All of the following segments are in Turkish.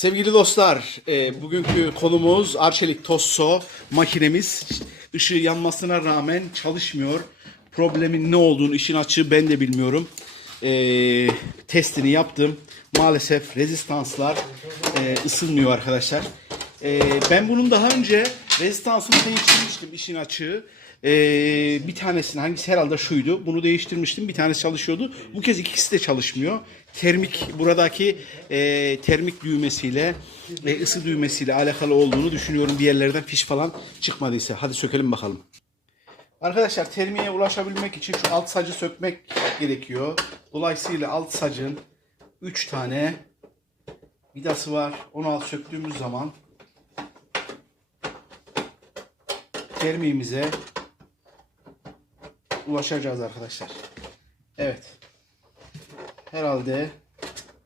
Sevgili dostlar, e, bugünkü konumuz Arçelik Tosso makinemiz. Işığı yanmasına rağmen çalışmıyor. Problemin ne olduğunu işin açığı ben de bilmiyorum. E, testini yaptım. Maalesef rezistanslar e, ısınmıyor arkadaşlar. E, ben bunun daha önce rezistansını değiştirmiştim işin açığı. E, bir tanesini hangisi herhalde şuydu. Bunu değiştirmiştim. Bir tanesi çalışıyordu. Bu kez ikisi de çalışmıyor. Termik buradaki e, termik düğmesiyle ve ısı düğmesiyle alakalı olduğunu düşünüyorum. Bir yerlerden fiş falan çıkmadıysa. Hadi sökelim bakalım. Arkadaşlar termiğe ulaşabilmek için şu alt sacı sökmek gerekiyor. Dolayısıyla alt sacın 3 tane vidası var. Onu alt söktüğümüz zaman termiğimize ulaşacağız arkadaşlar. Evet. Herhalde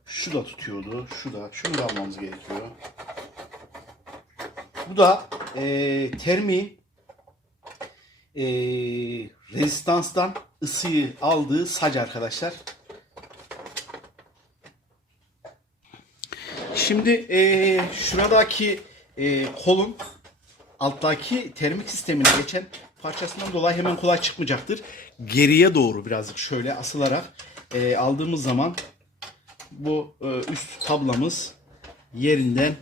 şu da tutuyordu. Şu da. Şunu da almamız gerekiyor. Bu da e, termi e, rezistanstan ısıyı aldığı sac arkadaşlar. Şimdi e, şuradaki e, kolun alttaki termik sistemine geçen parçasından dolayı hemen kolay çıkmayacaktır. Geriye doğru birazcık şöyle asılarak e, aldığımız zaman bu e, üst tablamız yerinden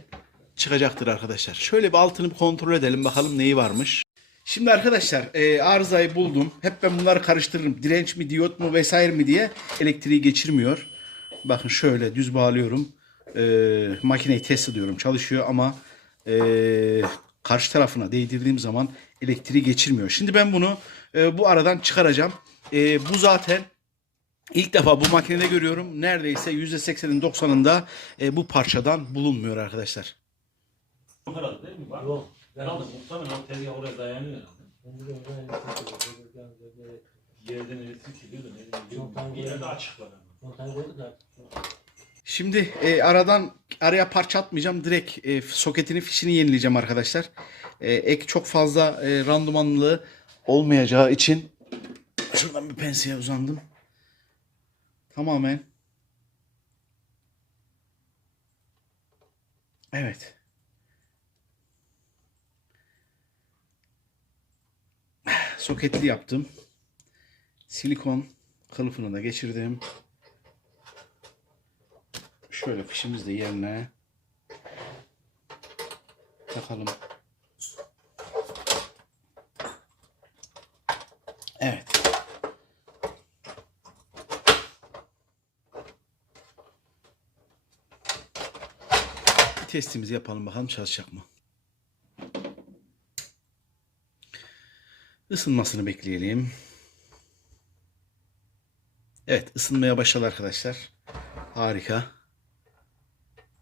çıkacaktır arkadaşlar. Şöyle bir altını bir kontrol edelim bakalım neyi varmış. Şimdi arkadaşlar e, arızayı buldum. Hep ben bunları karıştırırım. Direnç mi, diyot mu vesaire mi diye elektriği geçirmiyor. Bakın şöyle düz bağlıyorum. E, makineyi test ediyorum. Çalışıyor ama e, karşı tarafına değdirdiğim zaman elektriği geçirmiyor. Şimdi ben bunu e, bu aradan çıkaracağım. E, bu zaten ilk defa bu makinede görüyorum. Neredeyse %80'in 90'ında e, bu parçadan bulunmuyor arkadaşlar. Herhalde değil mi? Var. Yok. Herhalde muhtemelen o tezgah oraya dayanıyor herhalde. Yerden elektrik geliyor da nereye Çok tanrı gidiyor. Yine de yani. açık var ama. Şimdi e, aradan araya parça atmayacağım. Direkt e, soketini fişini yenileyeceğim arkadaşlar. E, ek çok fazla e, randımanlı olmayacağı için şuradan bir penseye uzandım. Tamamen. Evet. Soketli yaptım. Silikon kılıfını da geçirdim. Şöyle fişimizi de yerine takalım. Evet. Bir testimizi yapalım bakalım çalışacak mı? Isınmasını bekleyelim. Evet ısınmaya başladı arkadaşlar. Harika.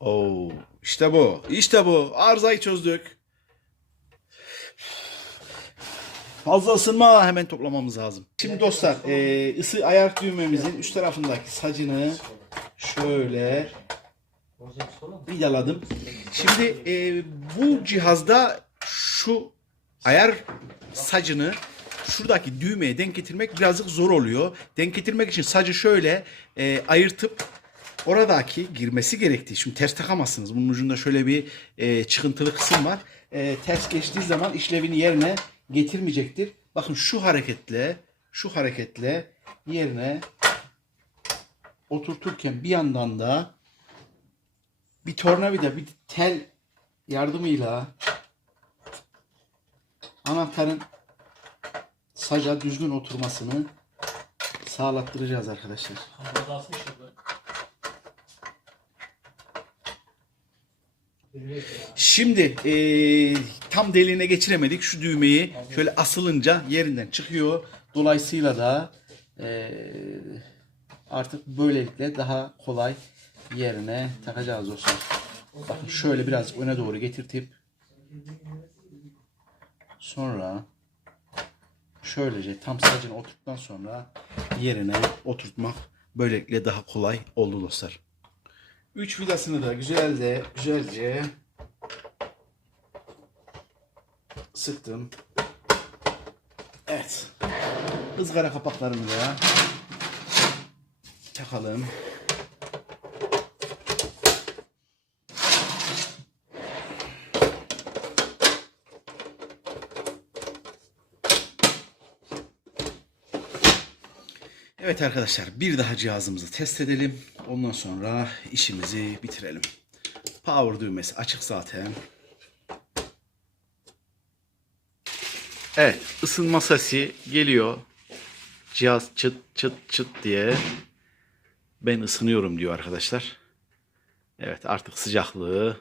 Oo, işte bu. İşte bu. Arızayı çözdük. Fazla ısınma hemen toplamamız lazım. Şimdi dostlar e, ısı ayar düğmemizin üst tarafındaki sacını şöyle vidaladım. Şimdi e, bu cihazda şu ayar sacını şuradaki düğmeye denk getirmek birazcık zor oluyor. Denk getirmek için sacı şöyle e, ayırtıp oradaki girmesi gerektiği. Şimdi ters takamazsınız. Bunun ucunda şöyle bir e, çıkıntılı kısım var. E, ters geçtiği zaman işlevini yerine getirmeyecektir. Bakın şu hareketle şu hareketle yerine oturturken bir yandan da bir tornavida bir tel yardımıyla anahtarın saca düzgün oturmasını sağlattıracağız arkadaşlar. Hamurda asmış Şimdi eee, tam deliğine geçiremedik. Şu düğmeyi şöyle asılınca yerinden çıkıyor. Dolayısıyla da eee, artık böylelikle daha kolay yerine takacağız dostlar. Bakın şöyle biraz öne doğru getirtip sonra şöylece tam sacını oturttuktan sonra yerine oturtmak böylelikle daha kolay oldu dostlar. Üç vidasını da güzelce güzelce sıktım. Evet. Izgara kapaklarını da takalım. Evet arkadaşlar bir daha cihazımızı test edelim. Ondan sonra işimizi bitirelim. Power düğmesi açık zaten. Evet ısınma sesi geliyor. Cihaz çıt çıt çıt diye ben ısınıyorum diyor arkadaşlar. Evet artık sıcaklığı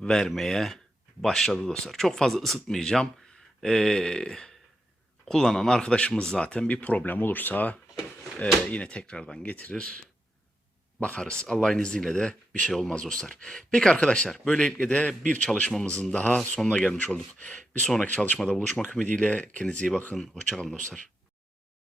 vermeye başladı dostlar. Çok fazla ısıtmayacağım. Ee, kullanan arkadaşımız zaten bir problem olursa e, yine tekrardan getirir. Bakarız. Allah'ın izniyle de bir şey olmaz dostlar. Peki arkadaşlar böylelikle de bir çalışmamızın daha sonuna gelmiş olduk. Bir sonraki çalışmada buluşmak ümidiyle kendinize iyi bakın. Hoşçakalın dostlar.